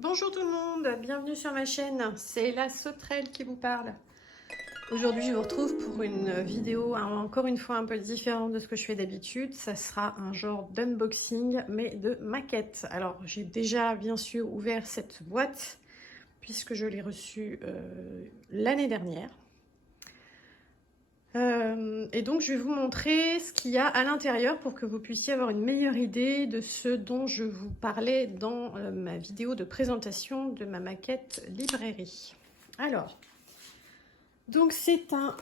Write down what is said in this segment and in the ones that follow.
Bonjour tout le monde, bienvenue sur ma chaîne, c'est la Sauterelle qui vous parle. Aujourd'hui je vous retrouve pour une vidéo encore une fois un peu différente de ce que je fais d'habitude. Ça sera un genre d'unboxing mais de maquette. Alors j'ai déjà bien sûr ouvert cette boîte puisque je l'ai reçue l'année dernière. Et donc je vais vous montrer ce qu'il y a à l'intérieur pour que vous puissiez avoir une meilleure idée de ce dont je vous parlais dans ma vidéo de présentation de ma maquette librairie. Alors, donc c'est un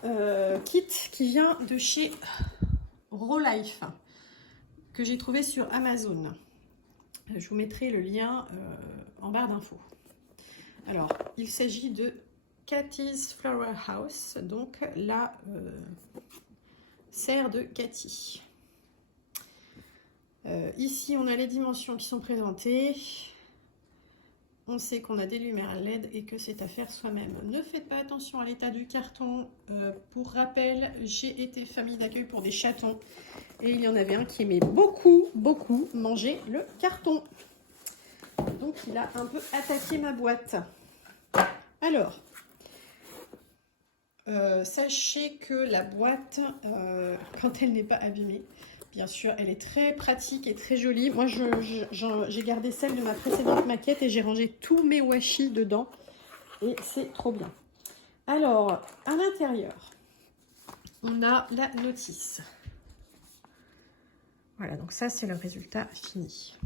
kit qui vient de chez Rolife que j'ai trouvé sur Amazon. Je vous mettrai le lien en barre d'infos. Alors, il s'agit de Cathy's Flower House, donc la serre de Cathy. Ici, on a les dimensions qui sont présentées. On sait qu'on a des lumières LED et que c'est à faire soi-même. Ne faites pas attention à l'état du carton. Pour rappel, j'ai été famille d'accueil pour des chatons et il y en avait un qui aimait beaucoup manger le carton. Donc, il a un peu attaqué ma boîte. Alors, sachez que la boîte, quand elle n'est pas abîmée, bien sûr, elle est très pratique et très jolie. Moi, j'ai gardé celle de ma précédente maquette et j'ai rangé tous mes washi dedans. Et c'est trop bien. Alors, à l'intérieur, on a la notice. Voilà, donc ça, c'est le résultat fini.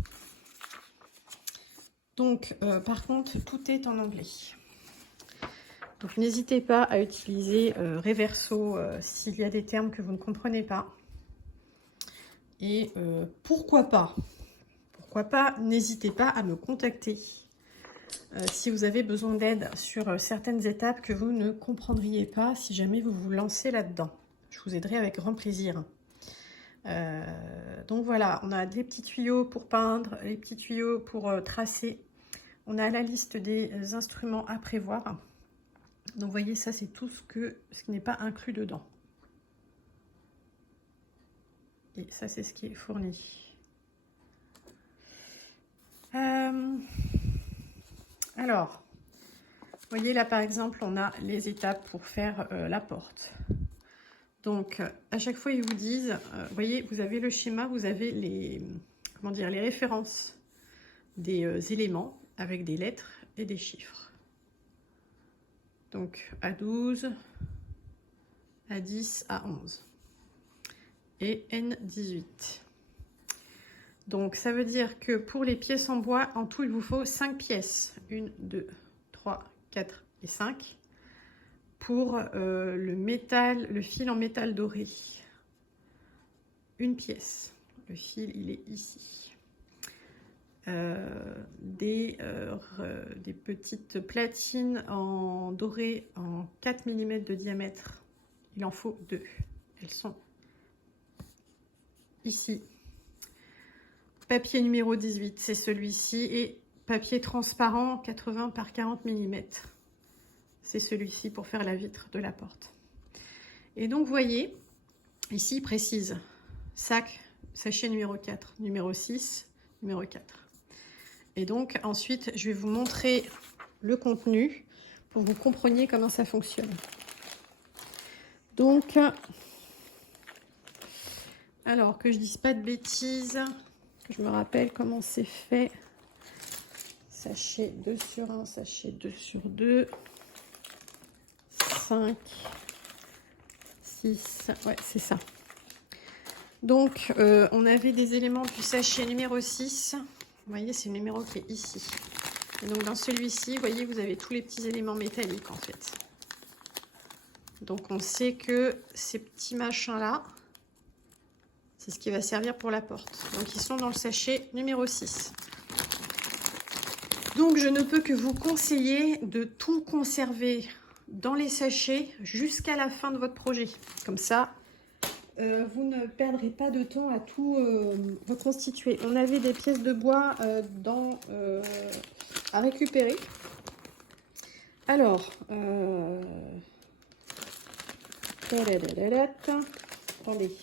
Donc, par contre, tout est en anglais. Donc n'hésitez pas à utiliser Reverso s'il y a des termes que vous ne comprenez pas. Et pourquoi pas, n'hésitez pas à me contacter si vous avez besoin d'aide sur certaines étapes que vous ne comprendriez pas si jamais vous vous lancez là-dedans. Je vous aiderai avec grand plaisir. Donc voilà, on a des petits tuyaux pour peindre, les petits tuyaux pour tracer. On a la liste des instruments à prévoir. Donc vous voyez, ça c'est tout ce qui n'est pas inclus dedans. Et ça c'est ce qui est fourni. Alors, vous voyez là par exemple, on a les étapes pour faire la porte. Donc à chaque fois ils vous disent, vous voyez, vous avez le schéma, vous avez les, comment dire, les références des éléments avec des lettres et des chiffres. Donc A12, A10, A11 et N18. Donc ça veut dire que pour les pièces en bois, en tout il vous faut 5 pièces. 1, 2, 3, 4 et 5. Pour le métal, le fil en métal doré. Une pièce. Le fil il est ici. Des petites platines en doré en 4 mm de diamètre. Il en faut 2. Elles sont ici. Papier numéro 18, c'est celui-ci. Et papier transparent 80 par 40 mm. C'est celui-ci pour faire la vitre de la porte. Et donc, vous voyez, ici, il précise sac, sachet numéro 4, numéro 6, numéro 4. Et donc, ensuite, je vais vous montrer le contenu pour que vous compreniez comment ça fonctionne. Donc, alors que je ne dise pas de bêtises, que je me rappelle comment c'est fait. Sachet 2 sur 1, sachet 2 sur 2, 5, 6, ouais, c'est ça. Donc, on avait des éléments du sachet numéro 6. Vous voyez, c'est le numéro qui est ici. Et donc, dans celui-ci, vous voyez, vous avez tous les petits éléments métalliques, en fait. Donc, on sait que ces petits machins-là, c'est ce qui va servir pour la porte. Donc, ils sont dans le sachet numéro 6. Donc, je ne peux que vous conseiller de tout conserver dans les sachets jusqu'à la fin de votre projet. Comme ça, vous ne perdrez pas de temps à tout reconstituer. On avait des pièces de bois à récupérer. Alors, attendez,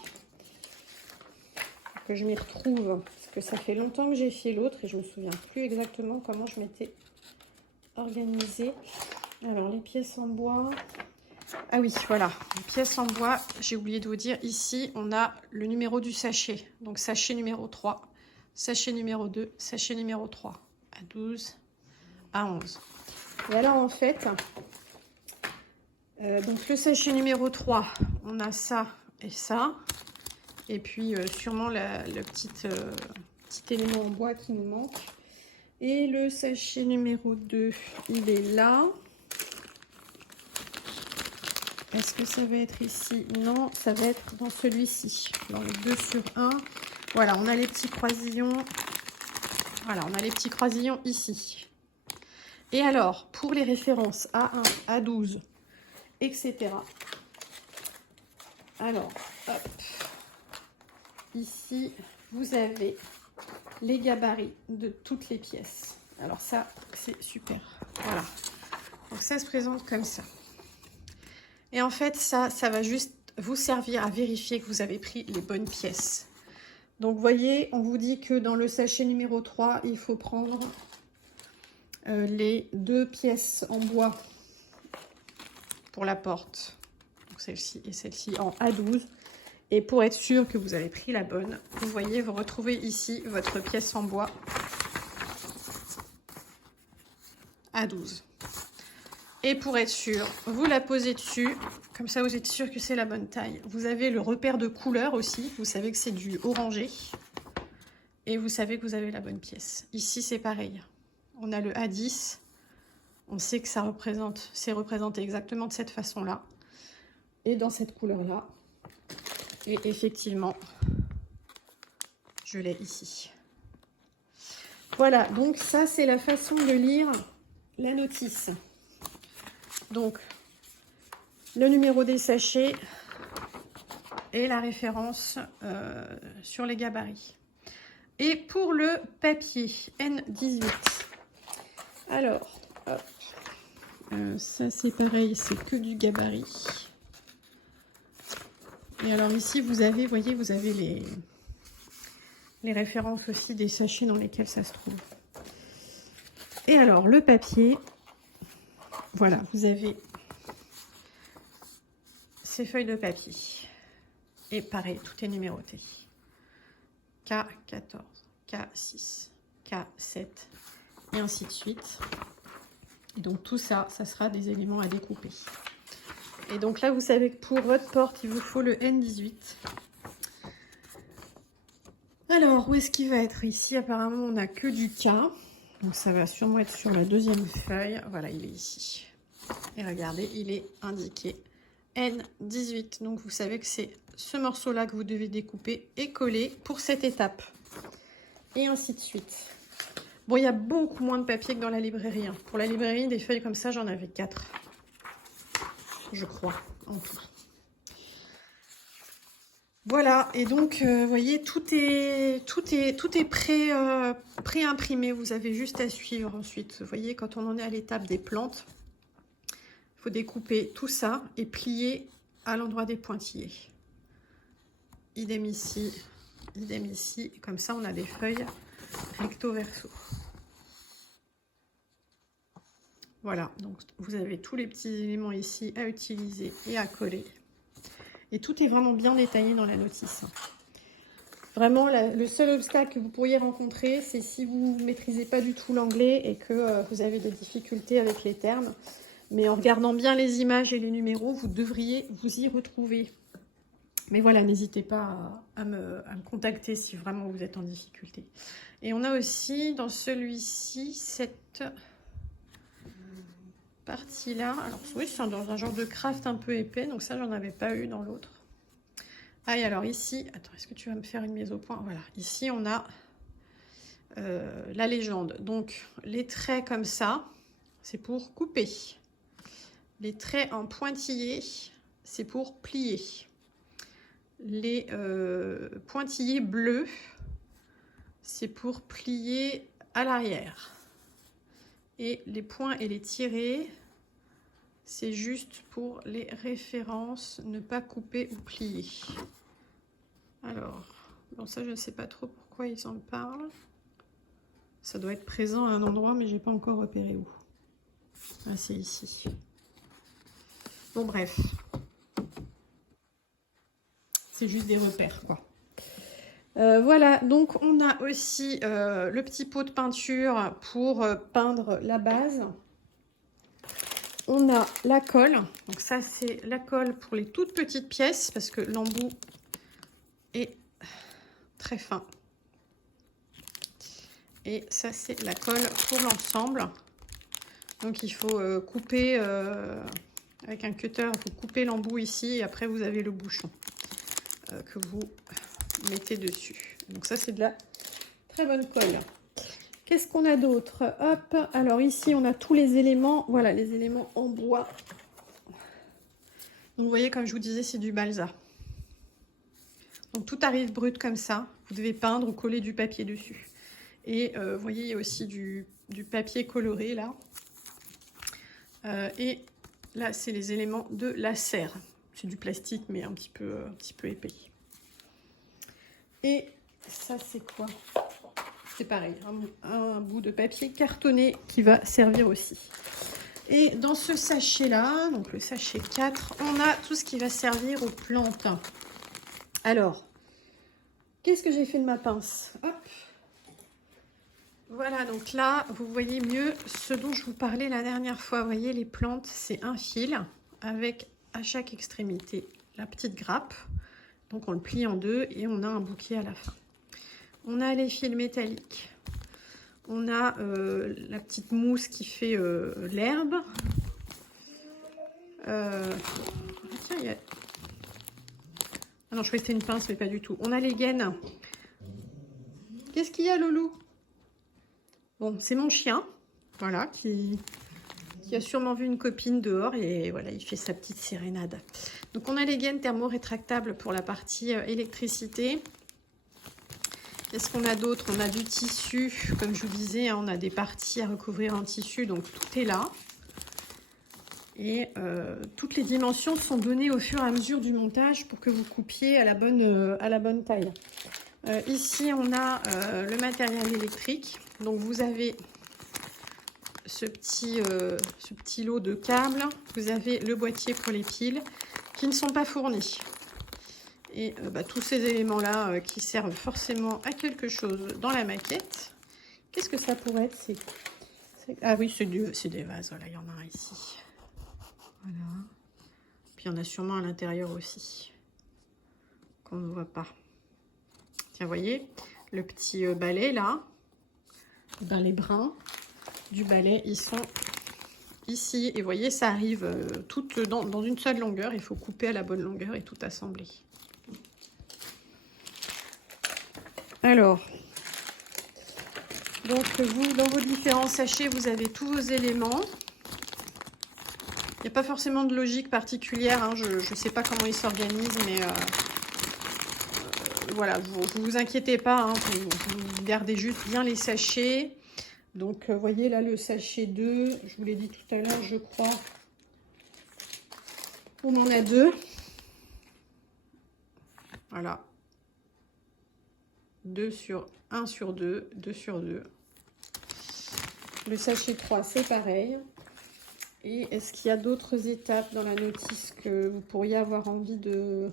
que je m'y retrouve, parce que ça fait longtemps que j'ai fait l'autre et je me souviens plus exactement comment je m'étais organisée. Alors, les pièces en bois. Ah oui, voilà, les pièces en bois, j'ai oublié de vous dire, ici, on a le numéro du sachet. Donc, sachet numéro 3, sachet numéro 2, sachet numéro 3, à 12, à 11. Et alors, en fait, donc le sachet numéro 3, on a ça et ça. Et puis, sûrement le petit élément en bois qui nous manque. Et le sachet numéro 2, il est là. Est-ce que ça va être ici? Non, ça va être dans celui-ci, dans le 2 sur 1. Voilà, on a les petits croisillons. Voilà, on a les petits croisillons ici. Et alors, pour les références A1, A12, etc. Alors, hop. Ici, vous avez les gabarits de toutes les pièces. Alors ça, c'est super. Voilà. Donc ça se présente comme ça. Et en fait, ça va juste vous servir à vérifier que vous avez pris les bonnes pièces. Donc, vous voyez, on vous dit que dans le sachet numéro 3, il faut prendre les 2 pièces en bois pour la porte. Donc, celle-ci et celle-ci en A12. Et pour être sûr que vous avez pris la bonne, vous voyez, vous retrouvez ici votre pièce en bois A12. Et pour être sûr, vous la posez dessus, comme ça vous êtes sûr que c'est la bonne taille. Vous avez le repère de couleur aussi, vous savez que c'est du orangé. Et vous savez que vous avez la bonne pièce. Ici c'est pareil, on a le A10, on sait que c'est représenté exactement de cette façon-là. Et dans cette couleur-là. Et effectivement, je l'ai ici. Voilà, donc ça c'est la façon de lire la notice. Donc, le numéro des sachets et la référence sur les gabarits. Et pour le papier N18, alors, hop, ça c'est pareil, c'est que du gabarit. Et alors ici, vous avez, voyez, vous avez les références aussi des sachets dans lesquels ça se trouve. Et alors, le papier, voilà, vous avez ces feuilles de papier. Et pareil, tout est numéroté. K14, K6, K7, et ainsi de suite. Et donc tout ça, ça sera des éléments à découper. Et donc là, vous savez que pour votre porte, il vous faut le N18. Alors, où est-ce qu'il va être? Ici, apparemment, on n'a que du K. Donc ça va sûrement être sur la deuxième feuille. Voilà, il est ici. Et regardez, il est indiqué N18. Donc vous savez que c'est ce morceau-là que vous devez découper et coller pour cette étape. Et ainsi de suite. Bon, il y a beaucoup moins de papier que dans la librairie. Hein. Pour la librairie, des feuilles comme ça, j'en avais 4. Je crois, en tout. Voilà, et donc, vous voyez, tout est pré-imprimé. Vous avez juste à suivre ensuite. Vous voyez, quand on en est à l'étape des plantes, il faut découper tout ça et plier à l'endroit des pointillés. Idem ici, idem ici. Comme ça, on a des feuilles recto verso. Voilà, donc vous avez tous les petits éléments ici à utiliser et à coller. Et tout est vraiment bien détaillé dans la notice. Vraiment, le seul obstacle que vous pourriez rencontrer, c'est si vous ne maîtrisez pas du tout l'anglais et que vous avez des difficultés avec les termes. Mais en regardant bien les images et les numéros, vous devriez vous y retrouver. Mais voilà, n'hésitez pas à me contacter si vraiment vous êtes en difficulté. Et on a aussi dans celui-ci cette partie-là. Alors oui, c'est dans un genre de craft un peu épais, donc ça, j'en avais pas eu dans l'autre. Ah, et alors ici, attends, est-ce que tu vas me faire une mise au point? Voilà, ici, on a la légende. Donc, les traits comme ça, c'est pour couper. Les traits en pointillés, c'est pour plier. Les pointillés bleus, c'est pour plier à l'arrière. Et les points et les tirés, c'est juste pour les références, ne pas couper ou plier. Alors, bon ça je ne sais pas trop pourquoi pourquoi ils en parlent. Ça doit être présent à un endroit, mais j'ai pas encore repéré où. Ah, c'est ici. Bon, bref. C'est juste des repères, quoi. Voilà, donc on a aussi le petit pot de peinture pour peindre la base. On a la colle. Donc ça, c'est la colle pour les toutes petites pièces, parce que l'embout est très fin. Et ça, c'est la colle pour l'ensemble. Donc il faut couper avec un cutter, il faut couper l'embout ici et après vous avez le bouchon que vous mettez dessus. Donc ça, c'est de la très bonne colle. Qu'est-ce qu'on a d'autre? Hop, alors ici on a tous les éléments, voilà les éléments en bois. Donc vous voyez, comme je vous disais, c'est du balsa. Donc tout arrive brut comme ça, vous devez peindre ou coller du papier dessus. Et vous voyez, il y a aussi du papier coloré là. Et là, c'est les éléments de la serre. C'est du plastique, mais un petit peu épais. Et ça, c'est quoi? C'est pareil, un bout de papier cartonné qui va servir aussi. Et dans ce sachet-là, donc le sachet 4, on a tout ce qui va servir aux plantes. Alors, qu'est-ce que j'ai fait de ma pince? Hop. Voilà, donc là, vous voyez mieux ce dont je vous parlais la dernière fois. Vous voyez, les plantes, c'est un fil avec à chaque extrémité la petite grappe. Donc, on le plie en deux et on a un bouquet à la fin. On a les fils métalliques. On a la petite mousse qui fait l'herbe. Tiens, il y a... Ah non, je croyais que c'était une pince, mais pas du tout. On a les gaines. Qu'est-ce qu'il y a, Loulou? Bon, c'est mon chien, voilà, qui a sûrement vu une copine dehors et voilà, il fait sa petite sérénade. Donc, on a les gaines thermo-rétractables pour la partie électricité. Qu'est-ce qu'on a d'autre? On a du tissu, comme je vous disais, hein, on a des parties à recouvrir en tissu, donc tout est là. Et toutes les dimensions sont données au fur et à mesure du montage pour que vous coupiez à la bonne taille. Ici, on a le matériel électrique. Donc, vous avez ce petit lot de câbles. Vous avez le boîtier pour les piles qui ne sont pas fournis. Et tous ces éléments-là qui servent forcément à quelque chose dans la maquette. Qu'est-ce que ça pourrait être? Ah oui, c'est des vases. Voilà, il y en a un ici. Voilà. Puis il y en a sûrement à l'intérieur aussi, qu'on ne voit pas. Tiens, vous voyez, le petit balai là, ben, les brins du balai, ils sont ici. Et vous voyez, ça arrive tout dans une seule longueur. Il faut couper à la bonne longueur et tout assembler. Alors, donc vous, dans vos différents sachets, vous avez tous vos éléments. Il n'y a pas forcément de logique particulière, hein. Je ne sais pas comment ils s'organisent, mais voilà, vous vous inquiétez pas, hein, vous gardez juste bien les sachets. Donc, vous voyez là le sachet 2, je vous l'ai dit tout à l'heure, je crois. On en a 2. Voilà. 1 sur 2, 2 sur 2. Le sachet 3, c'est pareil. Et est-ce qu'il y a d'autres étapes dans la notice que vous pourriez avoir envie de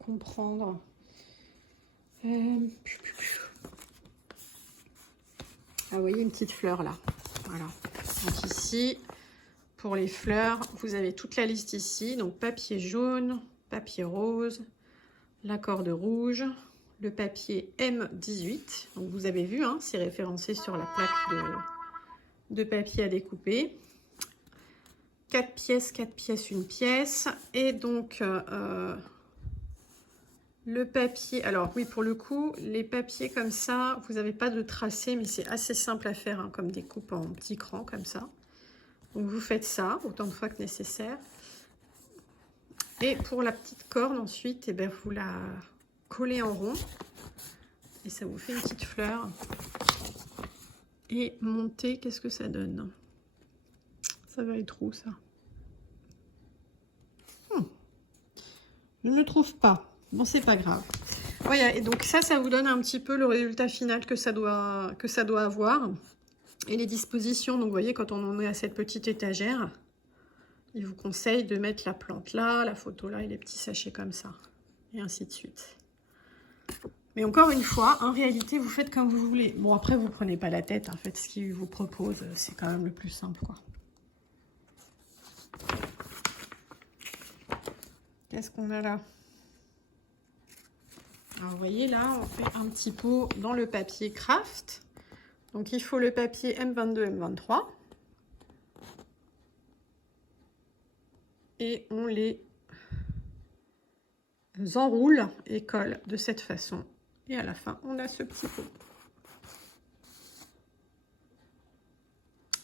comprendre? Ah, vous voyez une petite fleur là. Voilà. Donc ici, pour les fleurs, vous avez toute la liste ici. Donc papier jaune, papier rose, la corde rouge, le papier M18. Donc vous avez vu, hein, c'est référencé sur la plaque de papier à découper. 4 pièces, 4 pièces, 1 pièce. Et donc, le papier... Alors, oui, pour le coup, les papiers comme ça, vous n'avez pas de tracé, mais c'est assez simple à faire, hein, comme découpe en petits crans, comme ça. Donc, vous faites ça autant de fois que nécessaire. Et pour la petite corne, ensuite, eh bien, vous la collez en rond. Et ça vous fait une petite fleur. Et monter, qu'est-ce que ça donne ? Ça va être où, ça? Je ne le trouve pas. Bon, c'est pas grave. Voilà, et donc ça vous donne un petit peu le résultat final que ça doit avoir. Et les dispositions, donc vous voyez, quand on en est à cette petite étagère, il vous conseille de mettre la plante là, la photo là et les petits sachets comme ça. Et ainsi de suite. Mais encore une fois, en réalité, vous faites comme vous voulez. Bon, après, vous prenez pas la tête. En fait, ce qu'il vous propose, c'est quand même le plus simple, quoi. Qu'est-ce qu'on a là? Alors, vous voyez, là, on fait un petit pot dans le papier craft. Donc, il faut le papier M22, M23. Et on les enroule et colle de cette façon. Et à la fin, on a ce petit pot.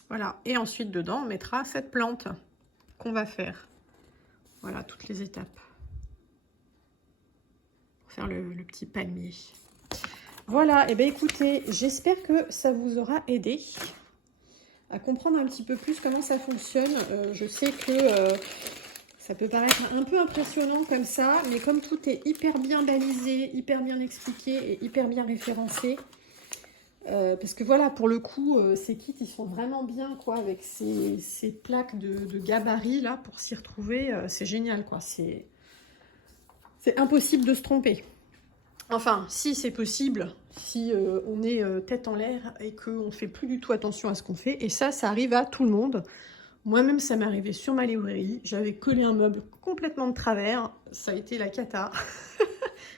Voilà. Et ensuite, dedans, on mettra cette plante qu'on va faire. Voilà, toutes les étapes. Pour faire le petit palmier. Voilà. Et bien, écoutez, j'espère que ça vous aura aidé à comprendre un petit peu plus comment ça fonctionne. Je sais que ça peut paraître un peu impressionnant comme ça, mais comme tout est hyper bien balisé, hyper bien expliqué et hyper bien référencé, parce que voilà, pour le coup, ces kits, ils sont vraiment bien, quoi, avec ces plaques de gabarit, là, pour s'y retrouver, c'est génial, quoi. C'est impossible de se tromper. Enfin, si c'est possible, si on est tête en l'air et qu'on ne fait plus du tout attention à ce qu'on fait, et ça arrive à tout le monde. Moi-même, ça m'est arrivé sur ma librairie. J'avais collé un meuble complètement de travers. Ça a été la cata.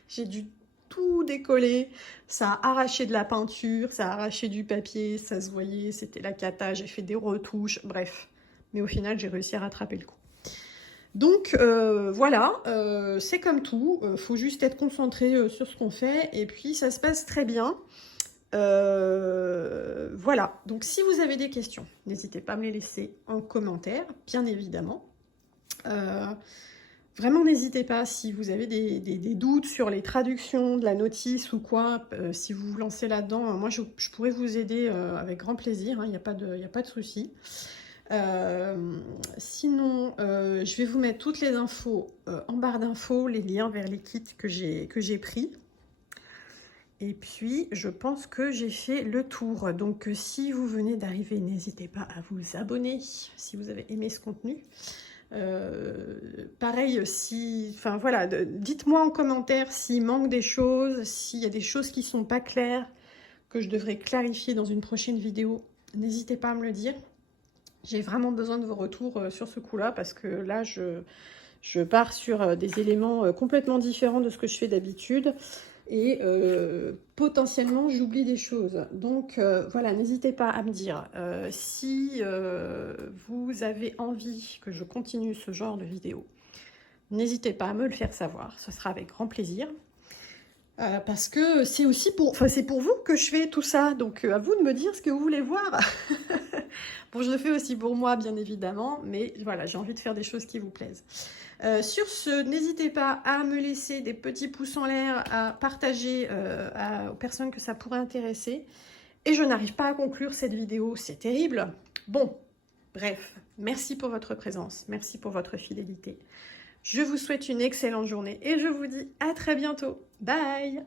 J'ai dû tout décoller. Ça a arraché de la peinture, ça a arraché du papier, ça se voyait, c'était la cata. J'ai fait des retouches, bref. Mais au final, j'ai réussi à rattraper le coup. Donc, voilà, c'est comme tout. Faut juste être concentré sur ce qu'on fait. Et puis, ça se passe très bien. Voilà, donc si vous avez des questions, n'hésitez pas à me les laisser en commentaire, bien évidemment. Vraiment, n'hésitez pas si vous avez des doutes sur les traductions de la notice ou quoi, si vous vous lancez là-dedans, moi je pourrais vous aider avec grand plaisir, il n'y a pas de souci. Sinon, je vais vous mettre toutes les infos en barre d'infos, les liens vers les kits que j'ai pris. Et puis, je pense que j'ai fait le tour. Donc, si vous venez d'arriver, n'hésitez pas à vous abonner si vous avez aimé ce contenu. Pareil, enfin voilà, dites-moi en commentaire s'il manque des choses, s'il y a des choses qui ne sont pas claires, que je devrais clarifier dans une prochaine vidéo. N'hésitez pas à me le dire. J'ai vraiment besoin de vos retours sur ce coup-là parce que là, je pars sur des éléments complètement différents de ce que je fais d'habitude. Et potentiellement, j'oublie des choses. Donc, voilà, n'hésitez pas à me dire si vous avez envie que je continue ce genre de vidéo. N'hésitez pas à me le faire savoir, ce sera avec grand plaisir. Parce que c'est aussi c'est pour vous que je fais tout ça. Donc, à vous de me dire ce que vous voulez voir. Bon, je le fais aussi pour moi, bien évidemment. Mais voilà, j'ai envie de faire des choses qui vous plaisent. Sur ce, n'hésitez pas à me laisser des petits pouces en l'air, à partager aux personnes que ça pourrait intéresser. Et je n'arrive pas à conclure cette vidéo, c'est terrible. Bon, bref, merci pour votre présence, merci pour votre fidélité. Je vous souhaite une excellente journée et je vous dis à très bientôt. Bye!